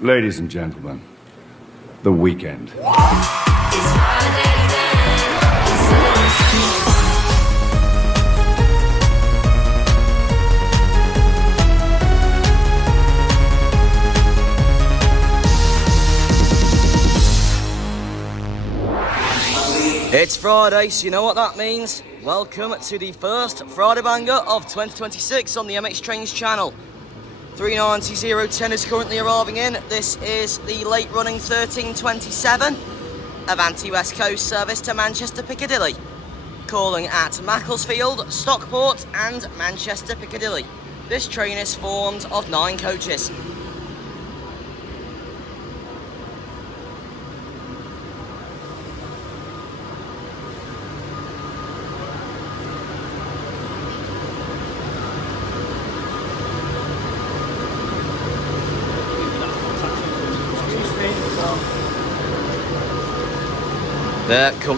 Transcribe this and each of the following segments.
Ladies and gentlemen, the weekend. It's Friday, so you know what that means. Welcome to the first Friday banger of 2026 on the MX Trains channel. 390-010 is currently arriving in. This is the late running 1327 Avanti West Coast service to Manchester Piccadilly. Calling at Macclesfield, Stockport and Manchester Piccadilly. This train is formed of 9 coaches.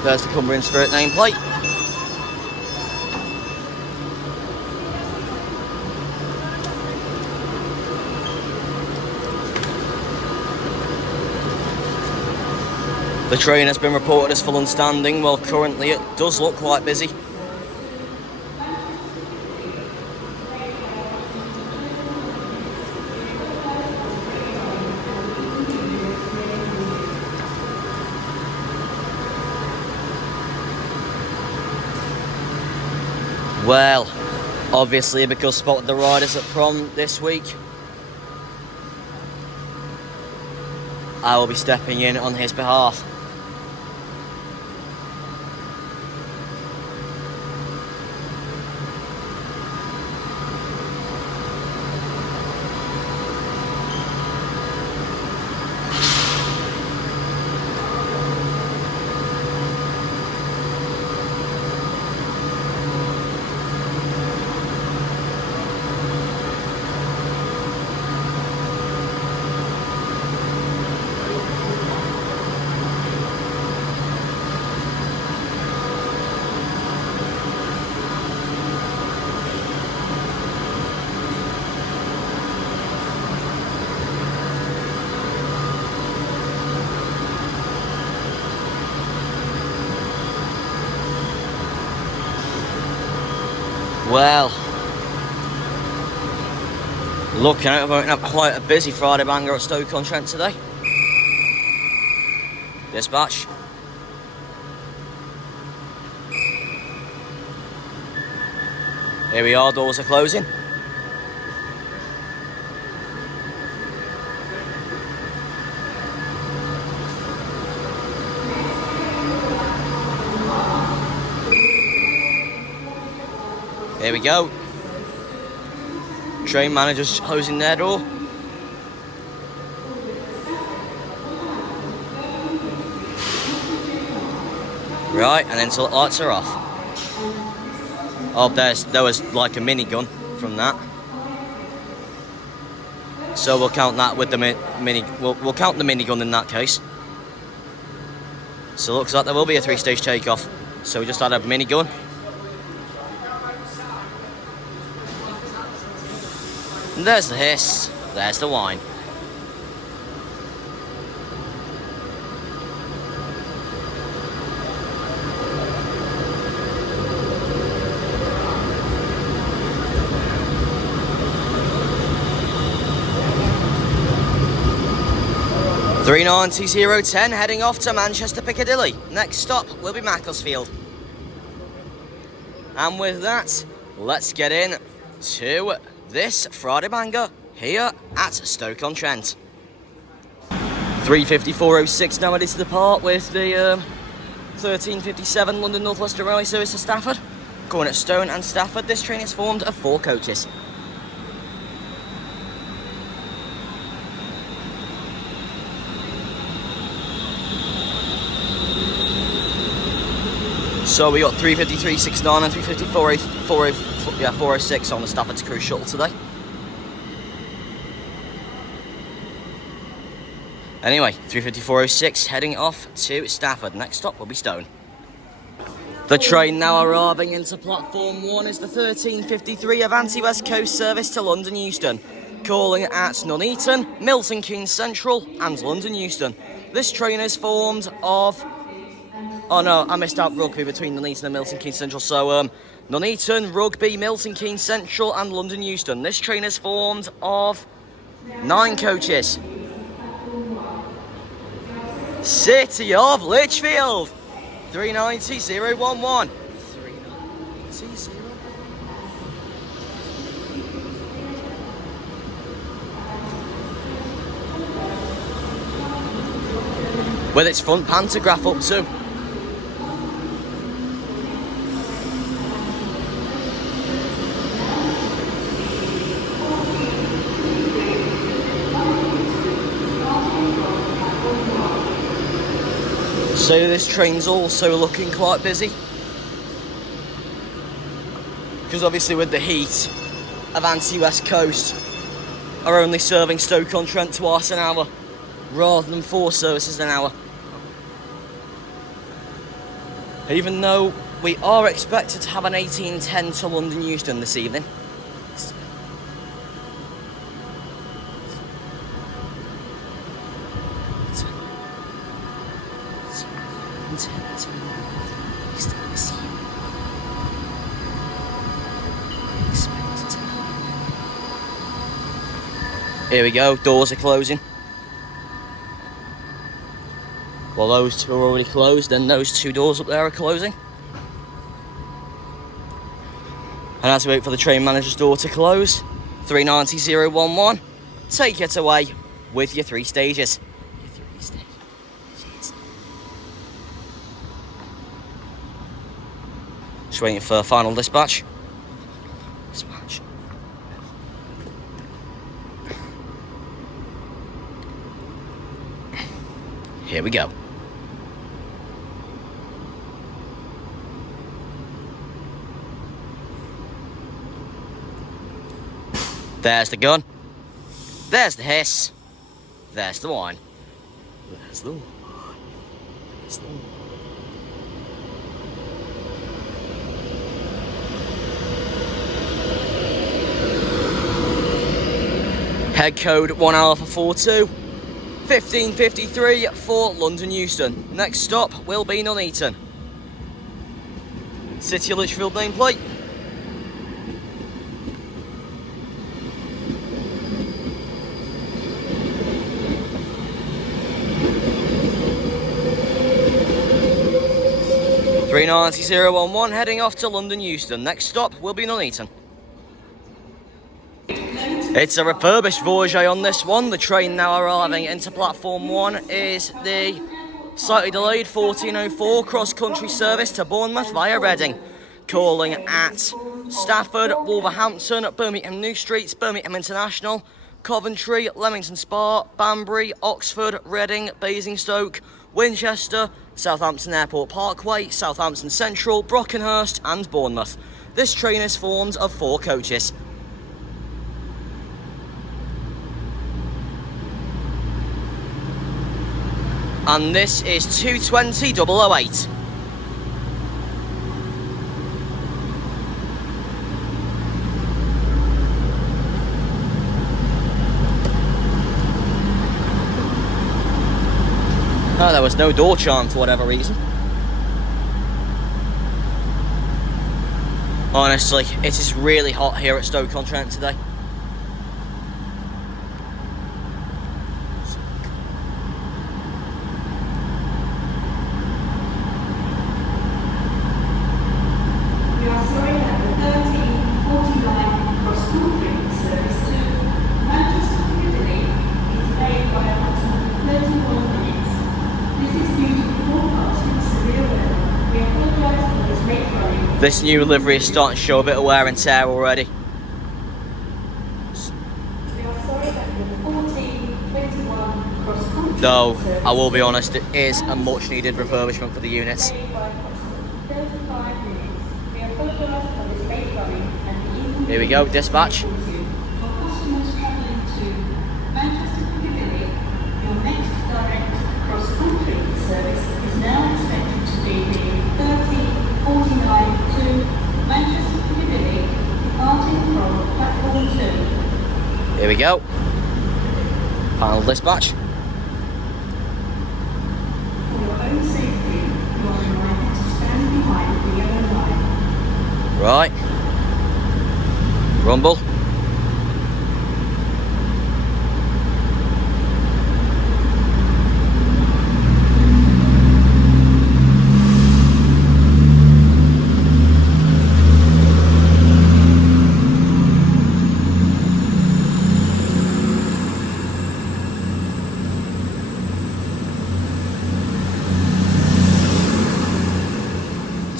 There's the Cumbrian Spirit nameplate. The train has been reported as full and standing. Well, currently it does look quite busy. Well, obviously because spotted the riders at prom this week, I will be stepping in on his behalf. Well, looking at it, we're going to have quite a busy Friday banger at Stoke-on-Trent today. Dispatch. Here we are, doors are closing. Here we go. Train managers closing their door. Right, and then the lights are off. Oh, there was like a minigun from that. So we'll count that with the we'll count the minigun in that case. So it looks like there will be a 3-stage takeoff. So we just had a minigun. And there's the hiss, there's the whine. (390-010) heading off to Manchester Piccadilly. Next stop will be Macclesfield. And with that, let's get in to this Friday banger here at Stoke-on-Trent. 3:54:06 now ready to depart with the 1357 London North Western Railway service to Stafford. Going at Stone and Stafford, this train is formed of 4 coaches. So we got 3:53:69 and 3:54:06 on the Stafford to Crewe shuttle today. Anyway, 3:54:06 heading off to Stafford. Next stop will be Stone. The train now arriving into platform 1 is the 1353 Avanti West Coast service to London Euston. calling at Nuneaton, Milton Keynes Central and London Euston. This train is formed of... Oh no, I missed out rugby between Nuneaton and Milton Keynes Central. So, Nuneaton, Rugby, Milton Keynes Central and London Euston. This train is formed of 9 coaches. City of Lichfield, 390-011. 390-011. With its front pantograph up too. So this train's also looking quite busy. Because obviously with the heat of anti-West Coast are only serving Stoke-on-Trent twice an hour rather than 4 services an hour. Even though we are expected to have an 18:10 to London Euston this evening. Here we go, doors are closing. Well, those 2 are already closed, then those 2 doors up there are closing. And as we wait for the train manager's door to close, 390-011, take it away with your 3 stages. Just waiting for final dispatch. Here we go. There's the gun. There's the hiss. There's the wine. There's the wine. There's the wine. Head code 1 Alpha 42. 1553 for London Euston. Next stop will be Nuneaton. City of Lichfield nameplate. (390-011) heading off to London Euston. Next stop will be Nuneaton. It's a refurbished Voyager on this one. The train now arriving into platform 1 is the slightly delayed 1404 cross-country service to Bournemouth via Reading. Calling at Stafford, Wolverhampton, Birmingham New Streets, Birmingham International, Coventry, Leamington Spa, Banbury, Oxford, Reading, Basingstoke, Winchester, Southampton Airport Parkway, Southampton Central, Brockenhurst and Bournemouth. This train is formed of 4 coaches. And this is 220-008. Oh, there was no door charm for whatever reason. Honestly, it is really hot here at Stoke-on-Trent today. This new livery is starting to show a bit of wear and tear already. Though, I will be honest, it is a much needed refurbishment for the units. Here we go, dispatch. Here we go. Final dispatch. Right. Rumble.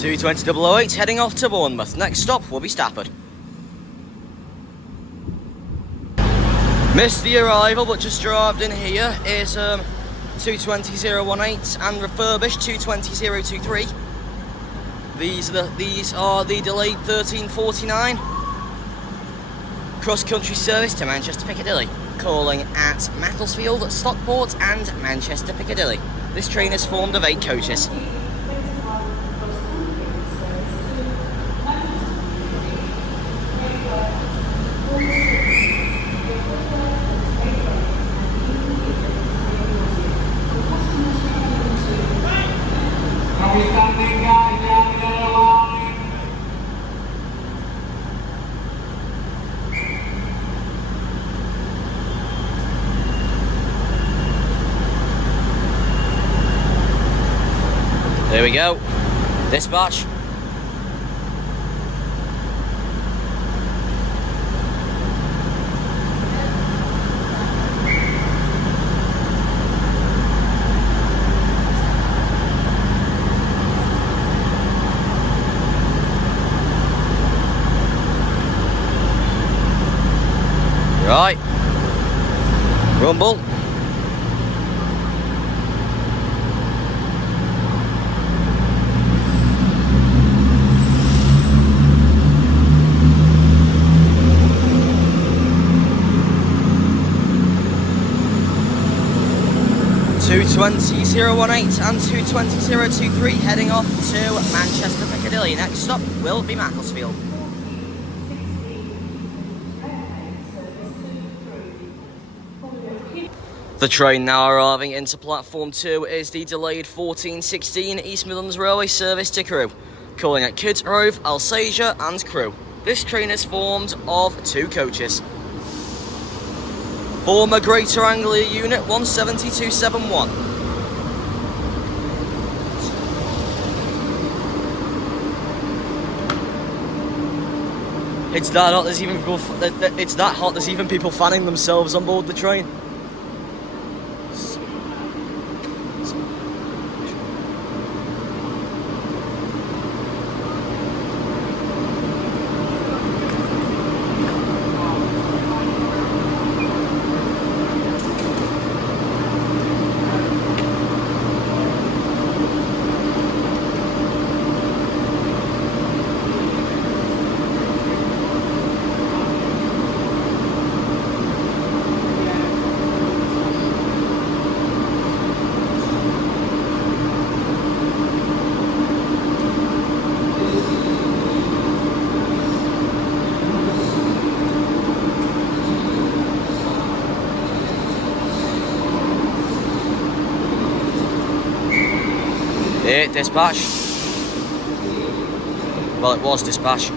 $220,008 heading off to Bournemouth. Next stop will be Stafford. Missed the arrival, but just arrived in here. Is 220,018 and refurbished 220,023. These are the delayed 1349 cross-country service to Manchester Piccadilly, calling at Macclesfield, Stockport and Manchester Piccadilly. This train is formed of 8 coaches. There we go. Dispatch. Right. Rumble. $220,018 and $220,023 heading off to Manchester Piccadilly. Next stop will be Macclesfield. The train now arriving into platform 2 is the delayed 1416 East Midlands Railway service to Crewe, calling at Kids Grove, Alsacia and Crewe. This train is formed of 2 coaches. Former Greater Anglia Unit 17271. It's that hot. There's even people. It's that hot. There's even people fanning themselves on board the train. Dispatch. Well, it was dispatch.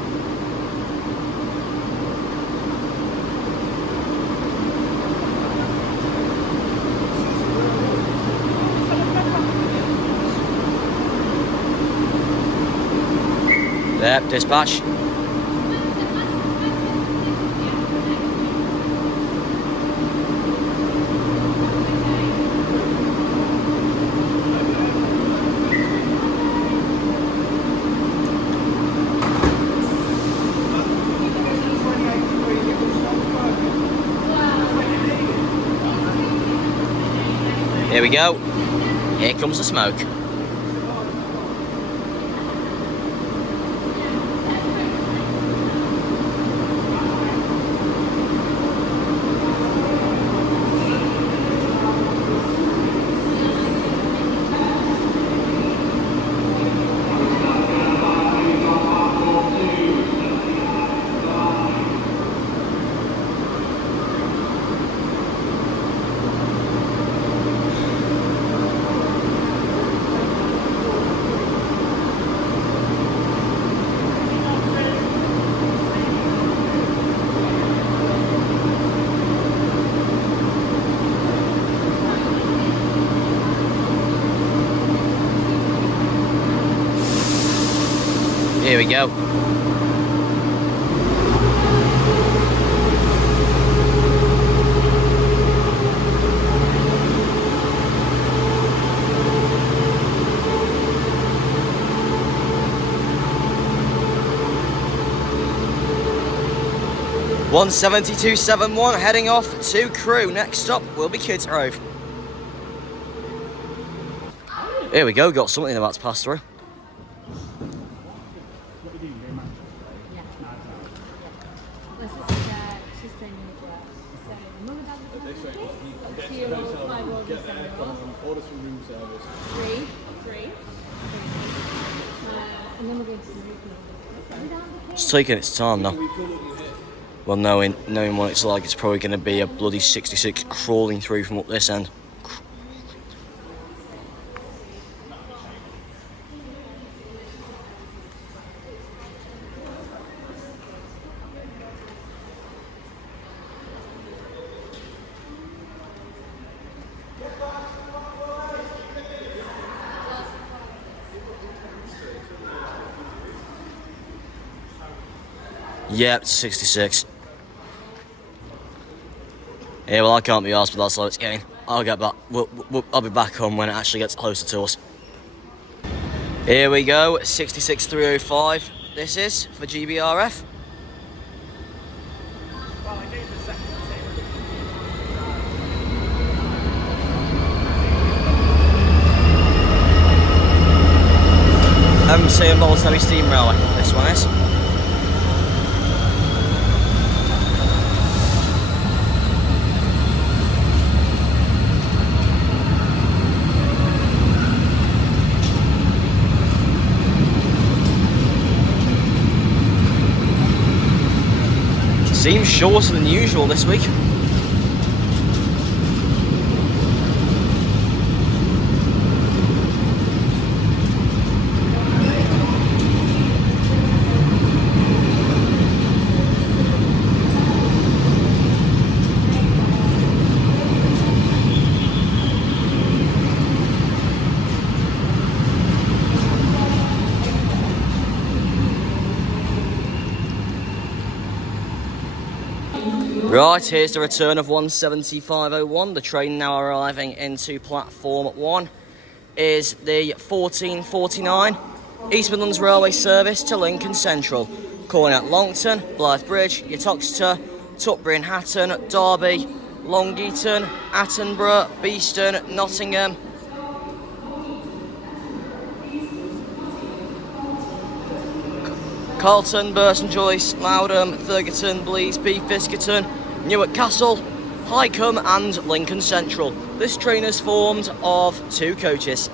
There, dispatch. Here we go. Here comes the smoke. Here we go. (172.71) heading off to Crewe. Next stop will be Kids Grove. Here we go, got something about to pass through. It's taking its time now. Well, knowing what it's like, it's probably going to be a bloody 66 crawling through from up this end. Yep, it's 66. Yeah, well, I can't be arsed with how slow it's getting. I'll get back. I'll be back home when it actually gets closer to us. Here we go, 66.305. This is for GBRF. MC and Bolts Heavy Steam Railway. This one is. Seems shorter than usual this week. Right, here's the return of 175.01. The train now arriving into platform 1 is the 1449 East Midlands Railway service to Lincoln Central, calling at Longton, Blythe Bridge, Uttoxeter, Tutbury and Hatton, Derby, Long Eaton, Attenborough, Beeston, Nottingham, Carlton, Burton Joyce, Loudham, Thurgerton, Bleasby, Fiskerton, Newark Castle, Highcombe and Lincoln Central. This train is formed of 2 coaches.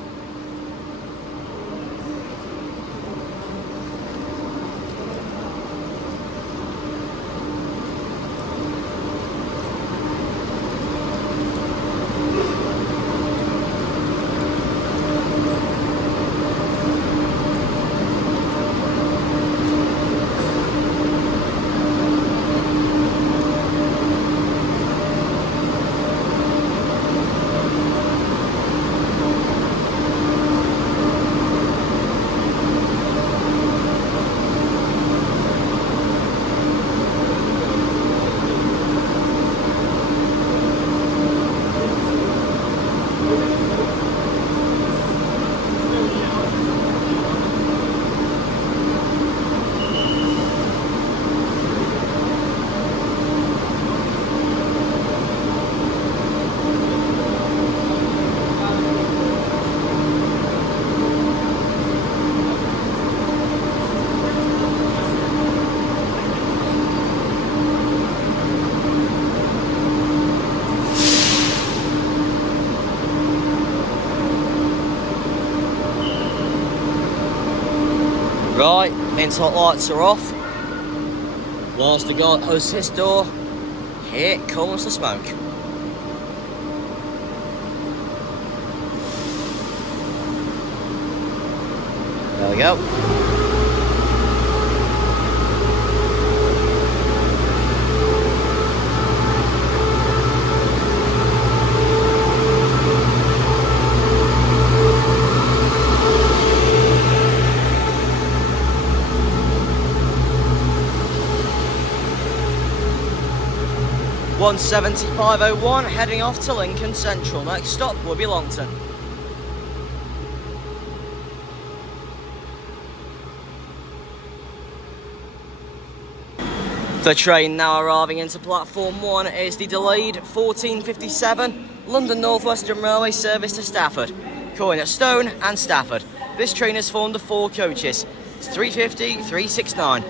Right, interlock lights are off. Whilst the guy closes his door, here comes the smoke. There we go. 17501 heading off to Lincoln Central. Next stop will be Longton. The train now arriving into platform 1 is the delayed 1457 London North Western Railway service to Stafford, calling at Stone and Stafford. This train is formed of 4 coaches. It's 350, 369.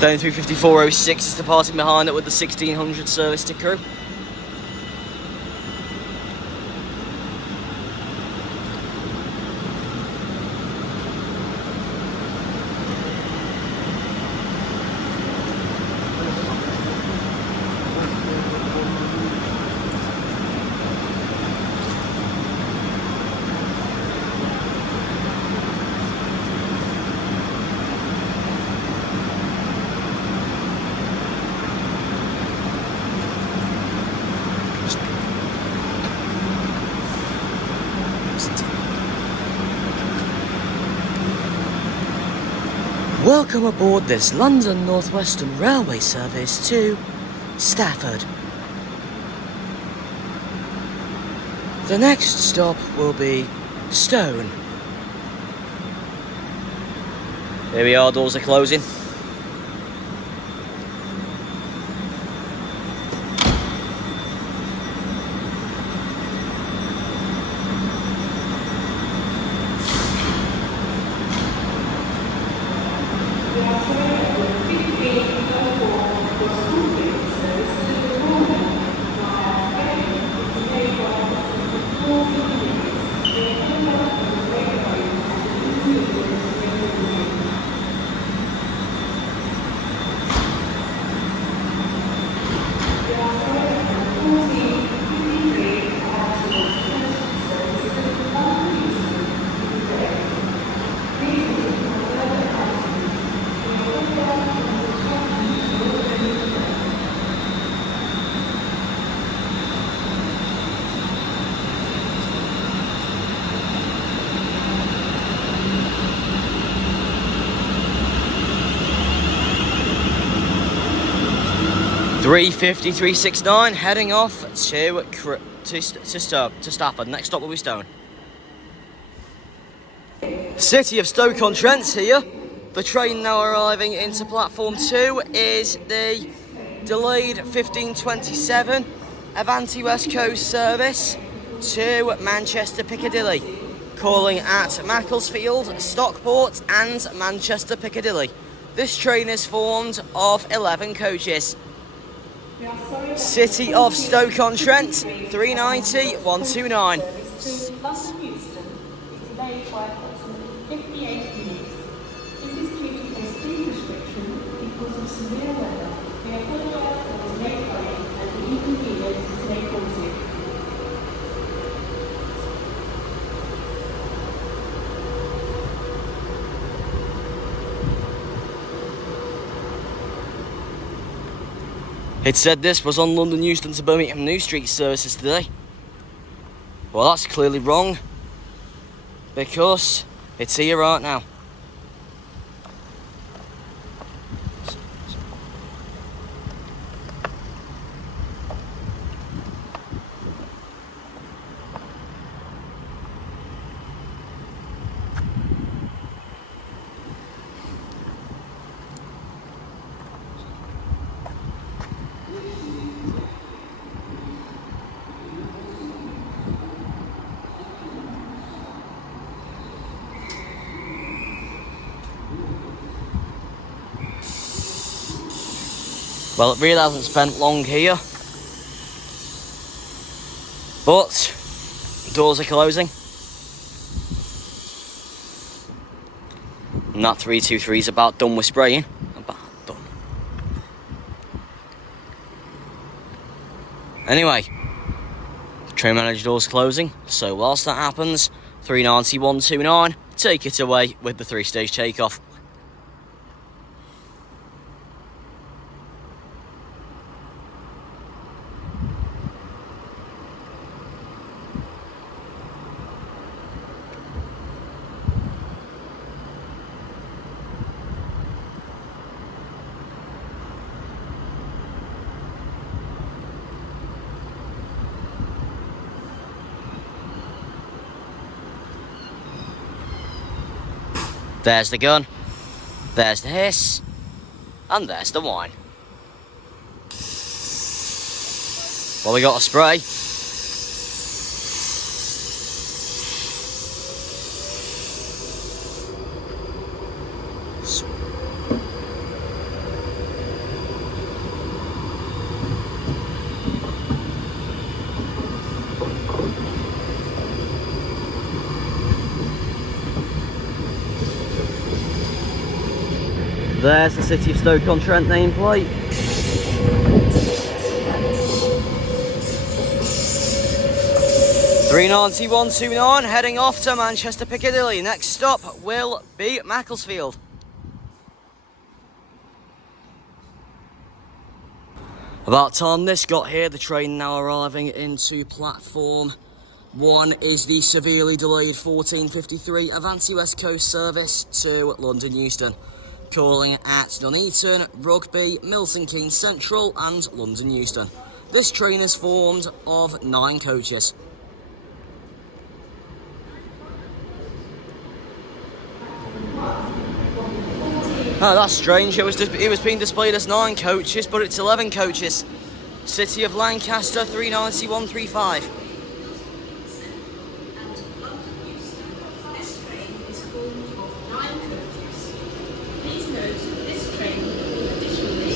Then 35406 is departing behind it with the 1600 service to Crewe. Welcome aboard this London North Western Railway service to Stafford. The next stop will be Stone. Here we are, doors are closing. Three 369 heading off to Stafford. Next stop will be Stone. City of Stoke-on-Trent here. The train now arriving into platform 2 is the delayed 1527 Avanti West Coast service to Manchester Piccadilly, calling at Macclesfield, Stockport and Manchester Piccadilly. This train is formed of 11 coaches. City of Stoke-on-Trent, 390 129. It said this was on London Euston to Birmingham New Street services today. Well, that's clearly wrong, because it's here right now. Well, it really hasn't spent long here, but doors are closing, and that 323 is about done with spraying. About done. Anyway, train manager doors closing, so whilst that happens, 390 129, take it away with the 3-stage takeoff. There's the gun, there's the hiss, and there's the wine. Well, we got a spray. There's the City of Stoke-on-Trent nameplate. (39129) heading off to Manchester Piccadilly. Next stop will be Macclesfield. About time this got here, the train now arriving into platform 1 is the severely delayed 14:53 Avanti West Coast service to London Euston, calling at Nuneaton, Rugby, Milton Keynes Central and London Euston. This train is formed of 9 coaches. Oh, that's strange. It was being displayed as 9 coaches, but it's 11 coaches. City of Lancaster 39135. Please note that this train will additionally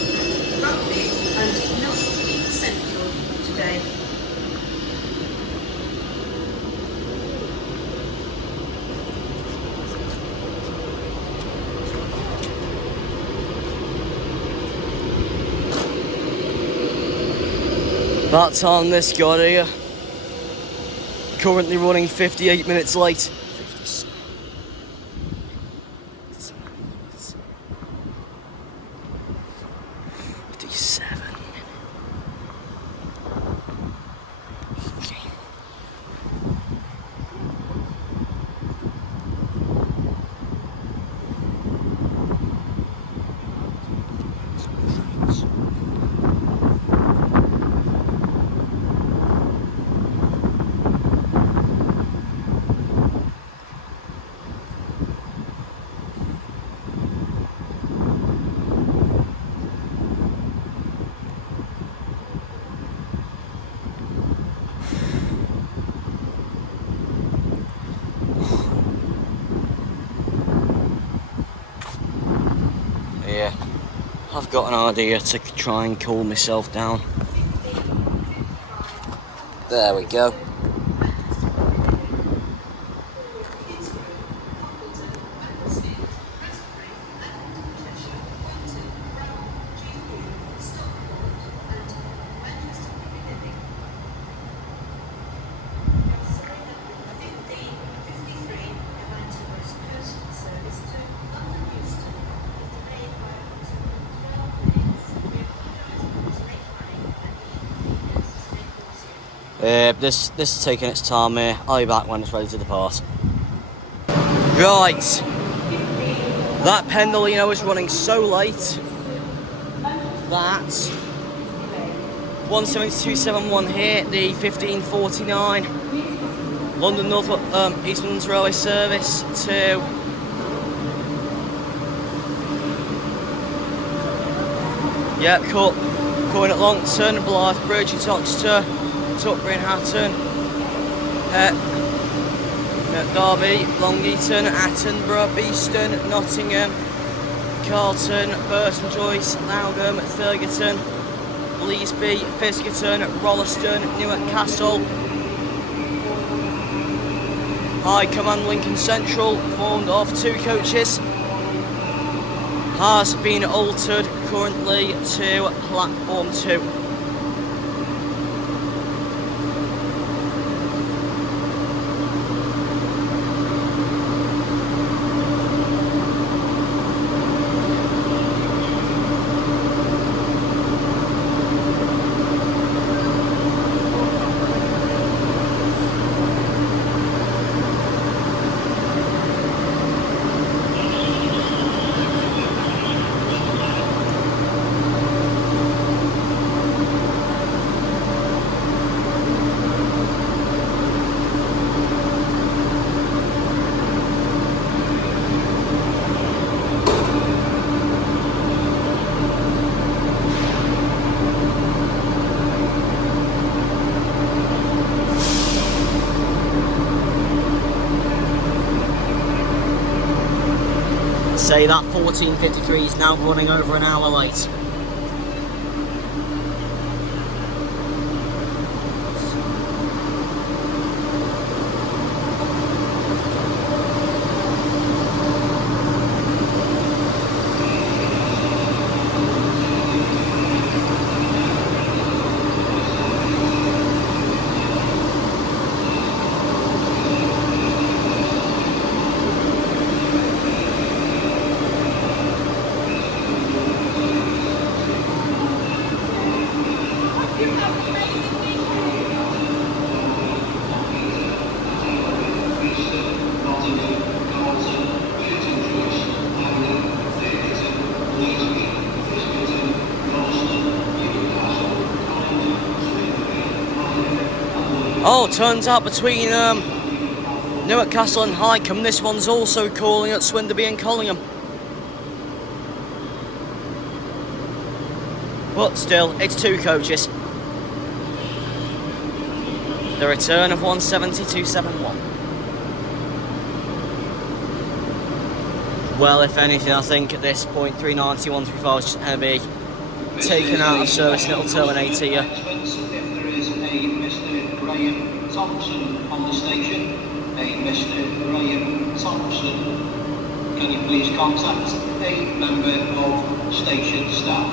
Rugby and Milton Keynes Central today. That time this got here. Currently running 58 minutes late. 57. Okay. Yeah, I've got an idea to try and cool myself down. There we go. This is taking its time here. I'll be back when it's ready to depart. Right. That Pendolino is running so late that 17271 here, the 1549 London North East Midlands Railway service to calling at Longton, Blythe Bridge, Toxter, Tutbury and Hatton, Derby, Long Eaton, Attenborough, Beeston, Nottingham, Carlton, Burton Joyce, Loudham, Thurgerton, Leesby, Fiskerton, Rolleston, Newark Castle. High Command Lincoln Central, formed of 2 coaches, has been altered currently to platform 2. say that 14:53 is now running over an hour late. Oh, turns out between Newcastle and Highcombe, this one's also calling at Swinderby and Collingham. But still, it's 2 coaches. The return of 170-271. Well, if anything, I think at this point 390-135 is just going to be taken out of service and it'll terminate here. Thompson on the station, a Mr. Graham Thompson. Can you please contact a member of station staff?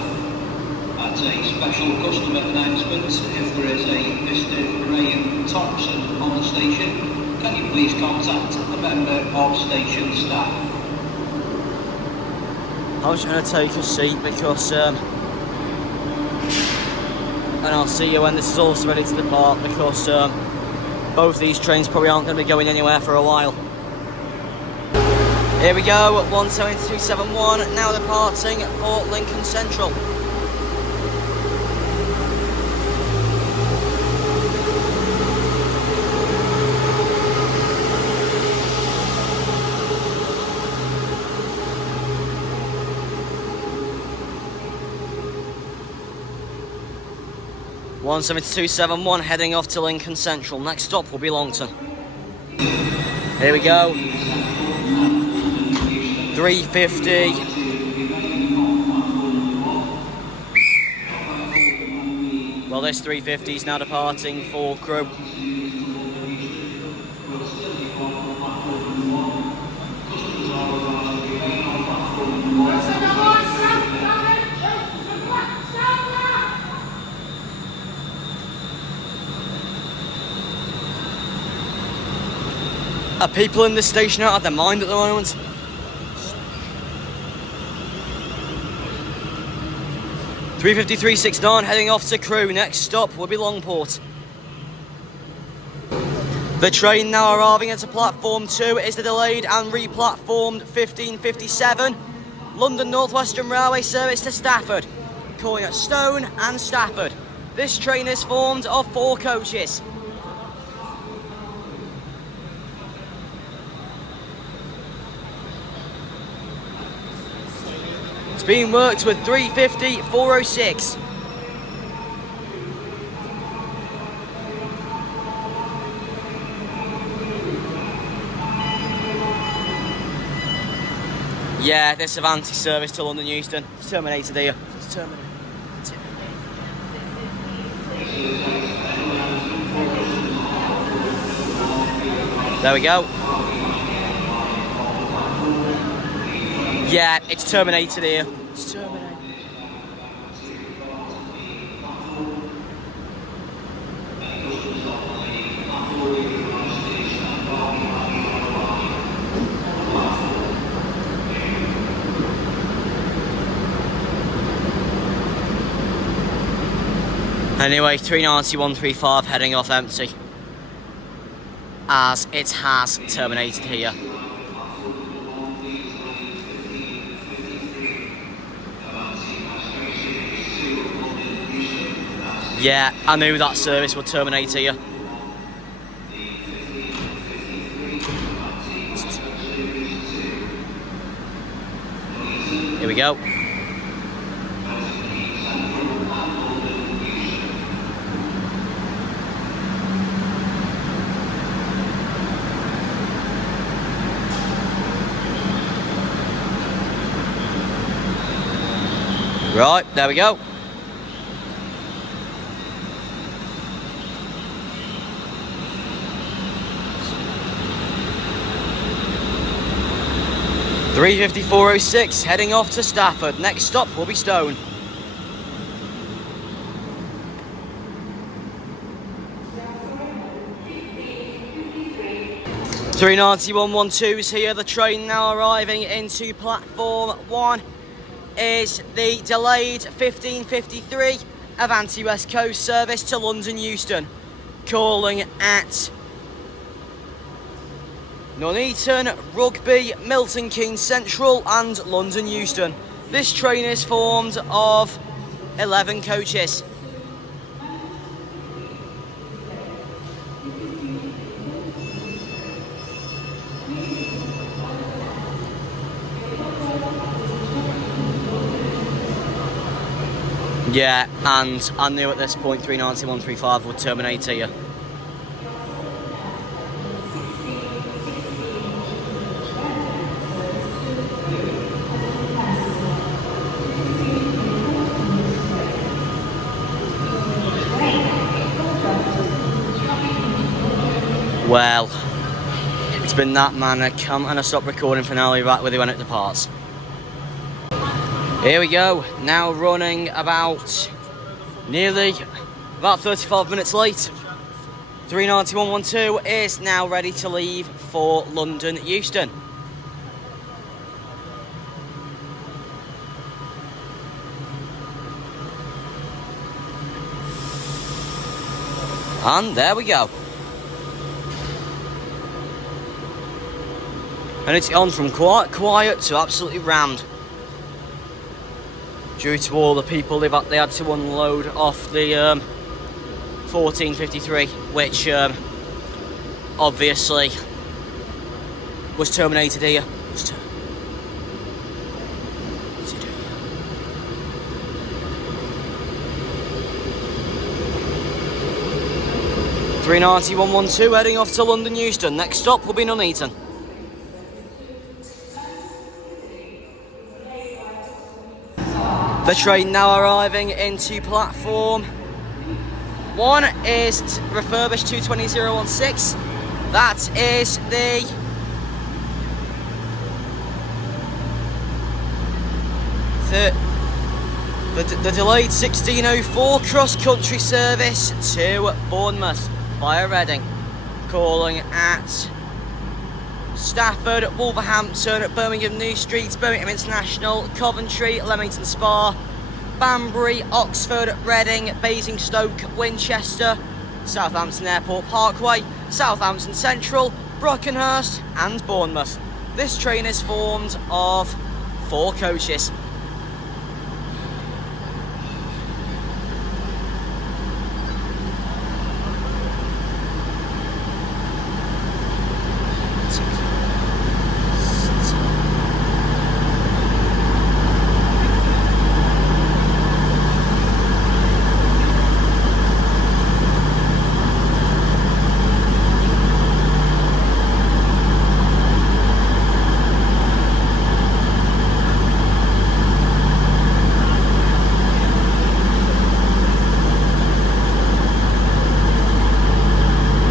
That's a special customer announcement. If there is a Mr. Graham Thompson on the station, can you please contact a member of station staff? I was going to take a seat because and I'll see you when this is also ready to depart, because both these trains probably aren't going to be going anywhere for a while. Here we go at 170-271, now departing for Lincoln Central. One 17271 heading off to Lincoln Central. Next stop will be Longton. Here we go. 350. Well, this 350 is now departing for Crewe. Are people in this station out of their mind at the moment? (35369) heading off to Crewe. Next stop will be Longport. The train now arriving at platform 2 is the delayed and re-platformed 1557 London North Western Railway service to Stafford, calling at Stone and Stafford. This train is formed of 4 coaches. It's being worked with 350-406. Yeah, this Avanti service to London Euston. It's terminated here. It's terminated. There we go. Yeah, it's terminated here. It's terminated. Anyway, 390-135 heading off empty, as it has terminated here. Yeah, I knew that service would terminate here. Here we go. Right, there we go. .354.06, heading off to Stafford. Next stop will be Stone. .391.12 is here. The train now arriving into platform 1 is the delayed 15:53 Avanti West Coast service to London Euston, calling at Nuneaton, Rugby, Milton Keynes Central and London Euston. This train is formed of 11 coaches. Yeah, and I knew at this point 391.35 would terminate here. Well, it's been that manner. I'm gonna stop recording for now. I'll be back with you when it departs. Here we go, now running about 35 minutes late. 391.12 is now ready to leave for London Euston. And there we go. And it's gone from quite quiet to absolutely rammed, due to all the people they had to unload off the 14:53, which obviously was terminated here. 391.12 heading off to London Euston. Next stop will be Nuneaton. The train now arriving into platform 1 is refurbished 220.016. That is the delayed 16:04 cross-country service to Bournemouth via Reading, calling at Stafford, Wolverhampton, Birmingham New Street, Birmingham International, Coventry, Leamington Spa, Banbury, Oxford, Reading, Basingstoke, Winchester, Southampton Airport Parkway, Southampton Central, Brockenhurst and Bournemouth. This train is formed of 4 coaches.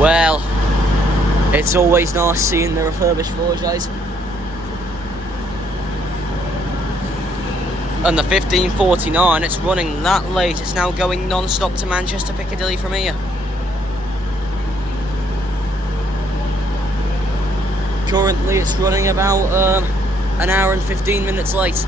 Well, it's always nice seeing the refurbished floors, guys. And the 15:49, it's running that late. It's now going non-stop to Manchester Piccadilly from here. Currently, it's running about an hour and 15 minutes late.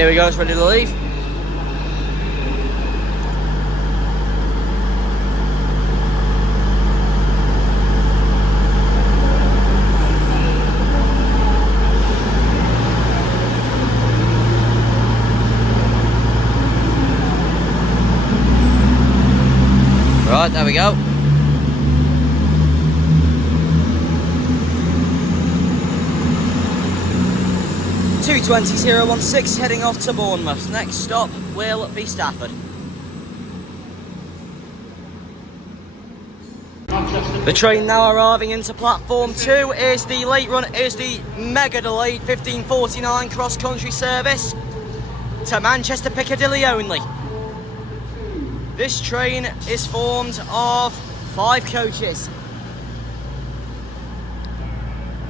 Here we go, it's ready to leave. Right, there we go. (220.016) heading off to Bournemouth. Next stop will be Stafford. The train now arriving into platform 2 is the mega delayed 1549 cross country service to Manchester Piccadilly only. This train is formed of 5 coaches.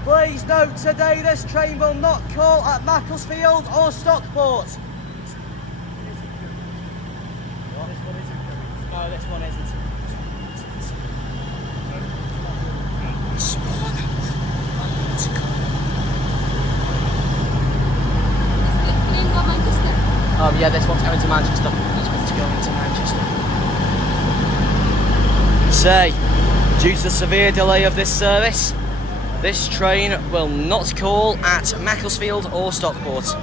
Please note today this train will not call at Macclesfield or Stockport. No, this one isn't. Oh yeah, this one's going to Manchester. This one's going to Manchester. Say, due to the severe delay of this service, this train will not call at Macclesfield or Stockport.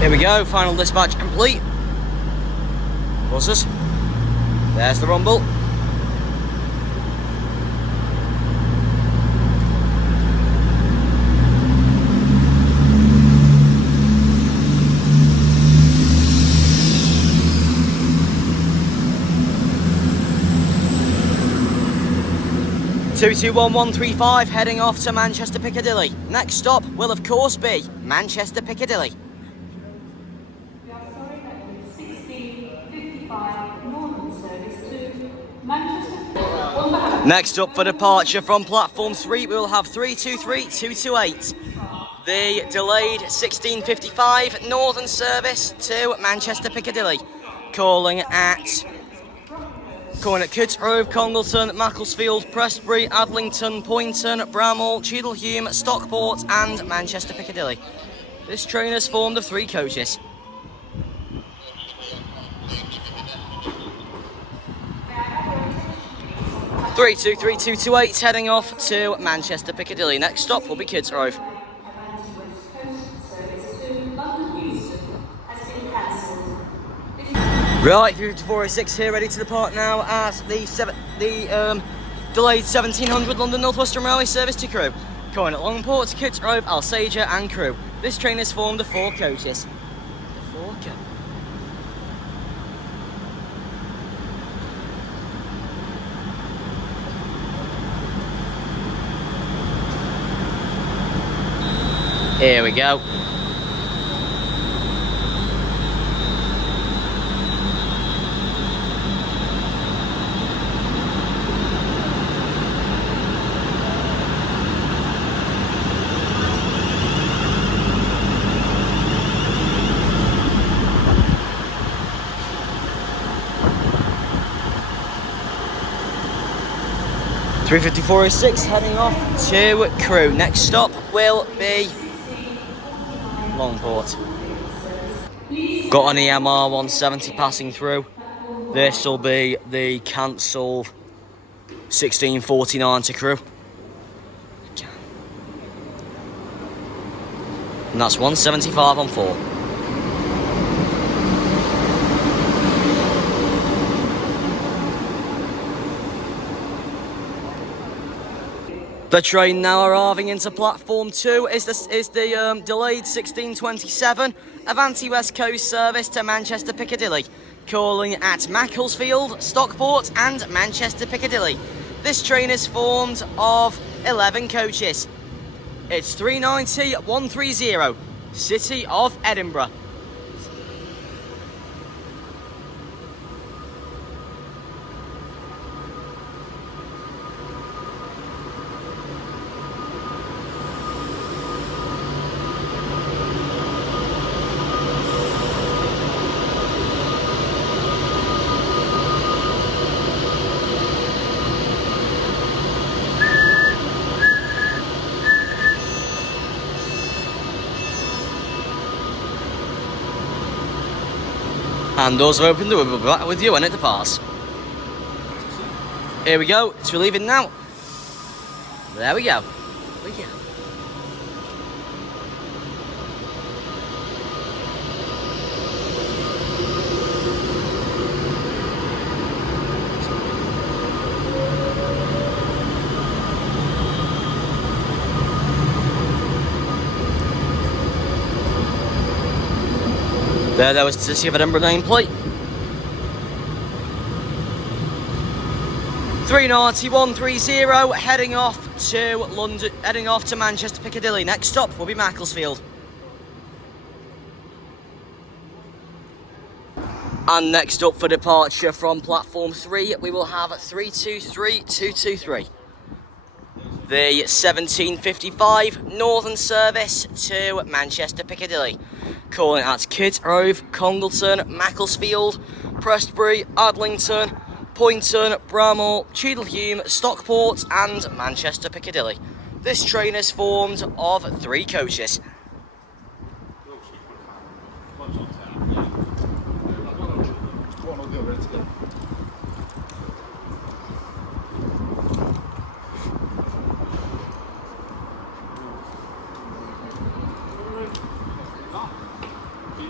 Here we go, final dispatch complete. Buses. There's the rumble. (221.135) heading off to Manchester Piccadilly. Next stop will of course be Manchester Piccadilly. Next up for departure from platform 3, we will have 323.228. The delayed 1655 Northern service to Manchester Piccadilly. Calling at Kidsgrove, Congleton, Macclesfield, Prestbury, Adlington, Poynton, Bramall, Cheadlehume, Stockport and Manchester Piccadilly. This train is formed of 3 coaches. (323.228) heading off to Manchester Piccadilly. Next stop will be Kidsgrove. Right, 406 here, ready to depart now at the delayed 1700 London North Western Railway service to Crewe. Going at Longport, Kidsgrove, Alsager and Crewe. This train is formed of 4 coaches. The 4 coaches. Here we go. 354.06 heading off to Crewe. Next stop will be Longport. Got an EMR 170 passing through. This will be the cancelled 1649 to Crewe. And that's 175 on 4. The train now arriving into platform 2 is the delayed 1627 Avanti West Coast service to Manchester Piccadilly, calling at Macclesfield, Stockport and Manchester Piccadilly. This train is formed of 11 coaches. It's 390-130, City of Edinburgh. And doors are open, we'll be back with you when it departs. Here we go, it's relieving now. There we go. There was City of Edinburgh nameplate. 390-130 heading off to London, heading off to Manchester Piccadilly. Next stop will be Macclesfield. And next up for departure from platform 3, we will have 323-223. The 1755 Northern service to Manchester Piccadilly, calling at Kidsgrove, Congleton, Macclesfield, Prestbury, Adlington, Poynton, Bramall, Cheadlehume, Stockport and Manchester Piccadilly. This train is formed of 3 coaches.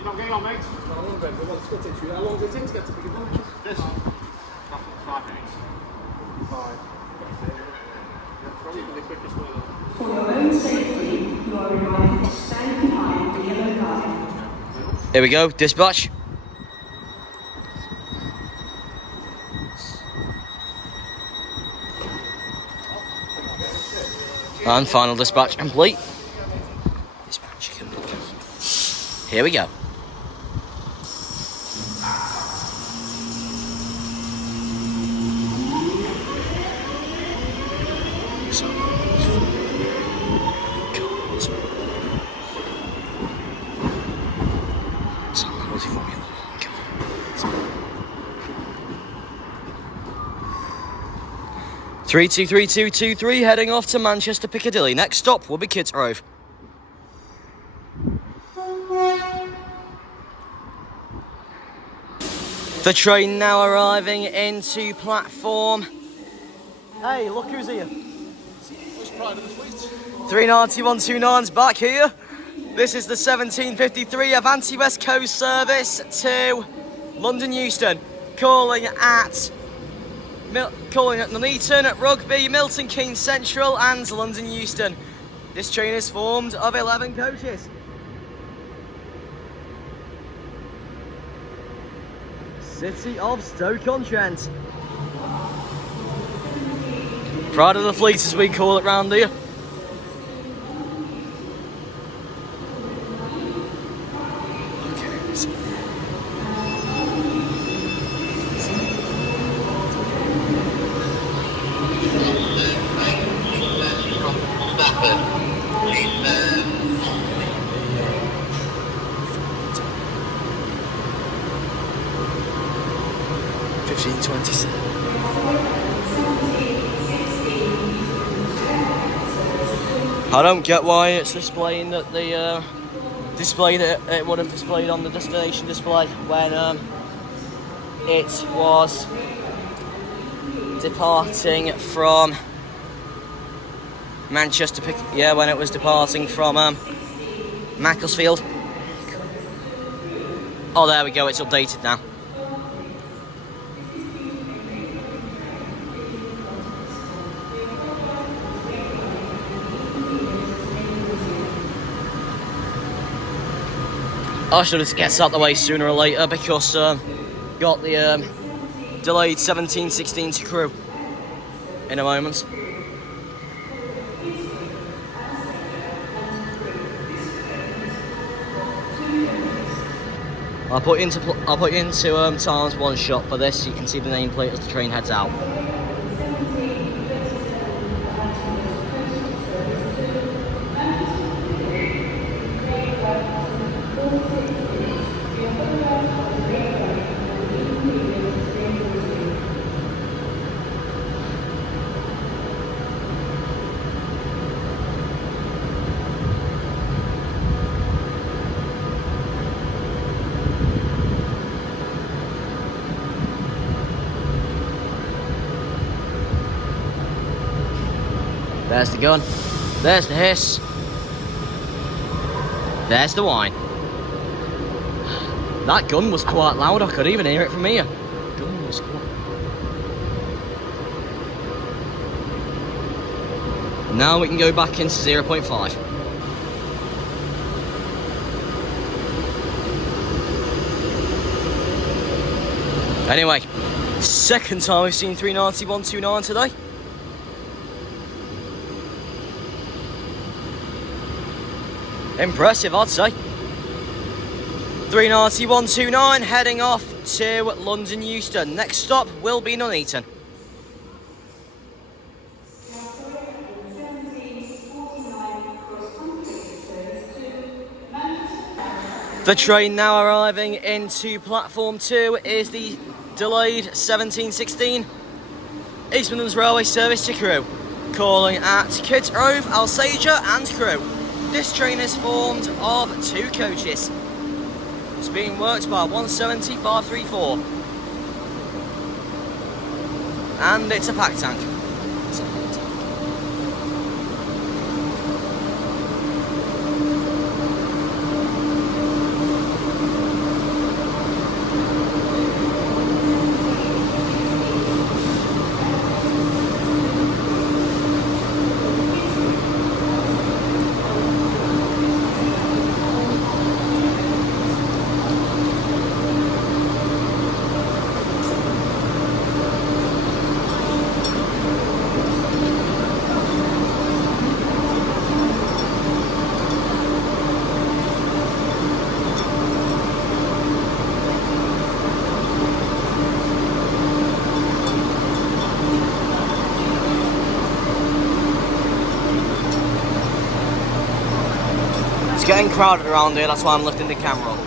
Not getting on, mate. No, I'm on bed, but it's going to take you. How long does it take to get to Piccadilly? This? 5 minutes. 5. Probably the quickest way. For your own safety, you are reminded to stand behind the yellow line. Here we go, dispatch. And final dispatch complete. Dispatch complete. Here we go. Three, 23323 heading off to Manchester Piccadilly. Next stop will be Kidsgrove. The train now arriving into platform. Hey, look who's here. 390-129's back here. This is the 1753 Avanti West Coast service to London Euston, calling at Nuneaton, Rugby, Milton Keynes Central and London Euston. This train is formed of 11 coaches. City of Stoke-on-Trent. Pride of the fleet as we call it round here. I don't get why it's displaying that the display that it would have displayed on the destination display when it was departing from Manchester. When it was departing from Macclesfield. Oh, there we go. It's updated now. I should have get out the way sooner or later because got the delayed 17:16 to Crewe in a moment. I'll put you into times one shot for this so you can see the nameplate as the train heads out. There's the gun, there's the hiss, there's the whine. That gun was quite loud, I could even hear it from here. Gun was quite... Now we can go back into 0.5. Anyway, second time we've seen 390-129 today. Impressive, I'd say. 390-129 heading off to London Euston. Next stop will be Nuneaton. The train now arriving into platform 2 is the delayed 17:16 East Midlands Railway service to Crewe, calling at Kidsgrove, Alsager and Crewe. This train is formed of 2 coaches. It's being worked by 170-534. And it's a pack tank. Getting crowded around here, that's why I'm lifting the camera up.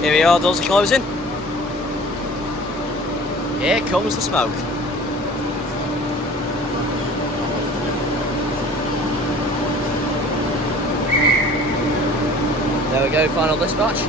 Here we are, doors are closing. Here comes the smoke. There we go, final dispatch.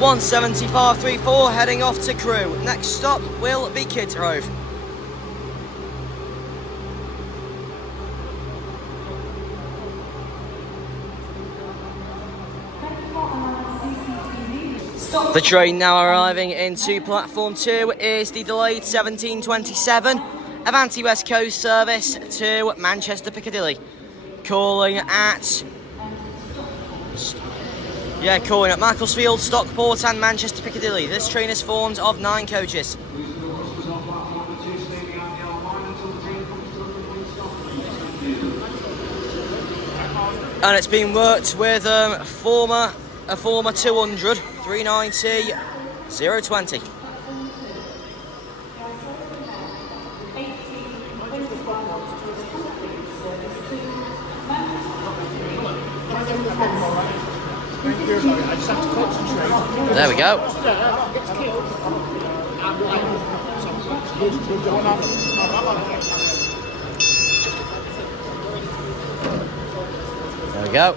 One 7534 heading off to Crewe. Next stop will be Kidsgrove. The train now arriving into platform 2 is the delayed 1727 Avanti West Coast service to Manchester Piccadilly. Calling at Macclesfield, Stockport and Manchester Piccadilly. This train is formed of 9 coaches. And it's been worked with a former 200, 390, 020. There we go. There we go.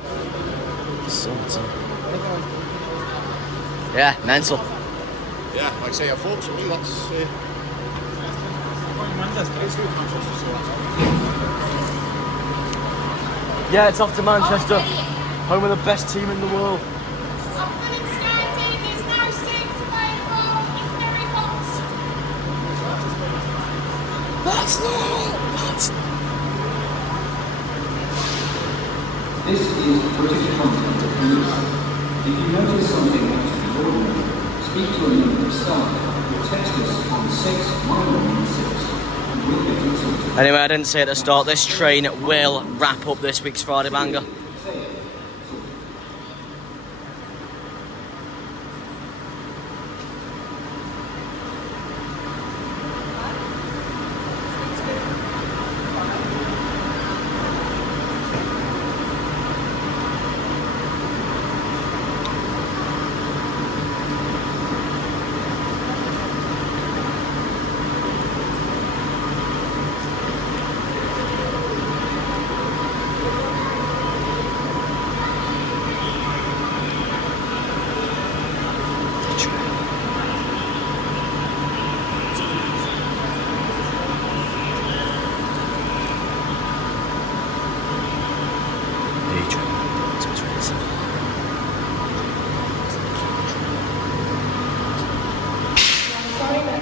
Yeah, mental. Yeah, like I say, unfortunately, that's. Yeah, it's off to Manchester, home of the best team in the world. This is British content news. If you notice something out of the ordinary, speak to a member of staff or text us on 61116 and we'll get it sorted. Anyway, I didn't say at the start, this train will wrap up this week's Friday Banger.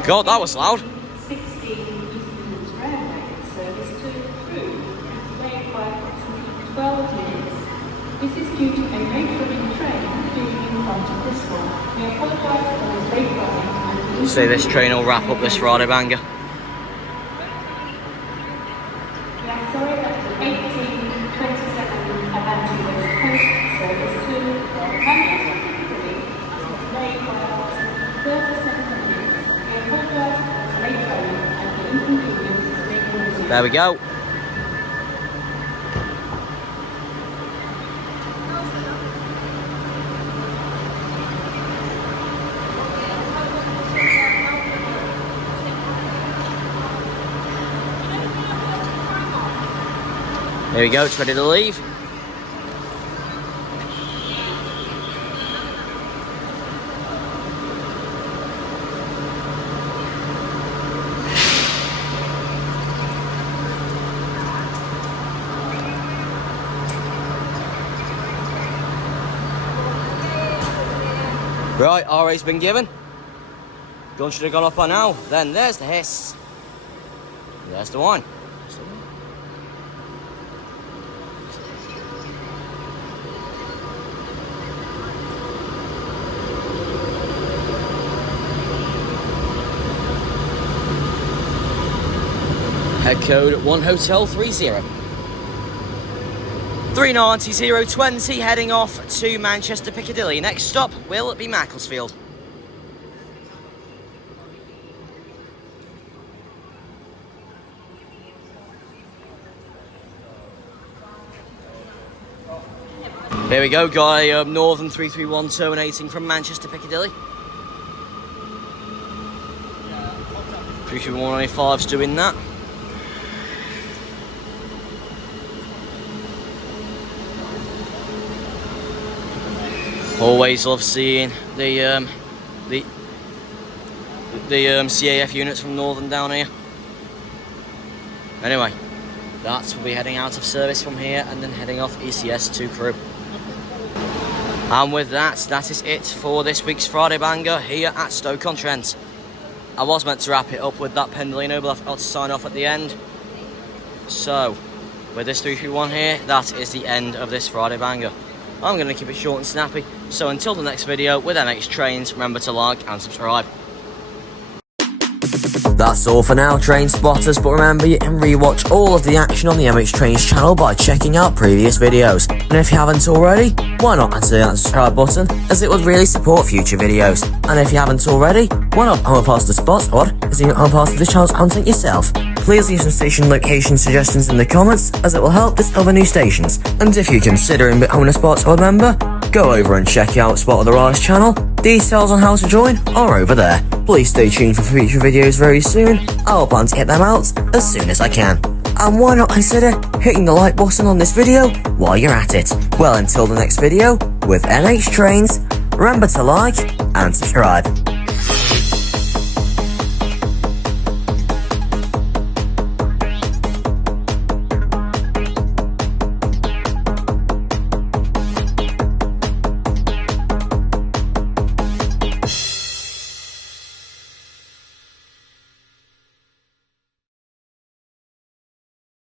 God, that was loud. 16 Eastlands Railway service to Crewe is delayed by approximately 12 minutes. This is due to a late-running train being in front of Bristol. We apologise for this late running and Say this train will wrap up this Friday Banger. we are sorry that the 1827 Avanti West Coast service to Manchester Piccadilly is delayed by approximately 37 minutes. There we go. There we go, it's ready to leave. Right, RA's been given. Gun should have gone up by now. Then there's the hiss. There's the wine. Head code 1 Hotel 30. 390-020 heading off to Manchester Piccadilly. Next stop will be Macclesfield. Here we go, got a Northern 331 terminating from Manchester Piccadilly. 33195's doing that. Always love seeing the CAF units from Northern down here. Anyway, that's we'll be heading out of service from here and then heading off ECS to Crewe. And with that, that is it for this week's Friday Banger here at Stoke-on-Trent. I was meant to wrap it up with that Pendolino, but I forgot to sign off at the end. So, with this 3-3-1 here, that is the end of this Friday Banger. I'm going to keep it short and snappy, so until the next video with MH Trains, remember to like and subscribe. That's all for now, train spotters, but remember you can rewatch all of the action on the MH Trains channel by checking out previous videos. And if you haven't already, why not consider that subscribe button, as it would really support future videos. And if you haven't already, why not become a part of the spot, or as you become part of the channel's content yourself. Please leave some station location suggestions in the comments, as it will help discover new stations. And if you're considering becoming a Spot or member, go over and check out Spot of the Rise channel. Details on how to join are over there. Please stay tuned for future videos very soon. I'll plan to get them out as soon as I can. And why not consider hitting the like button on this video while you're at it. Well, until the next video with MH Trains, remember to like and subscribe.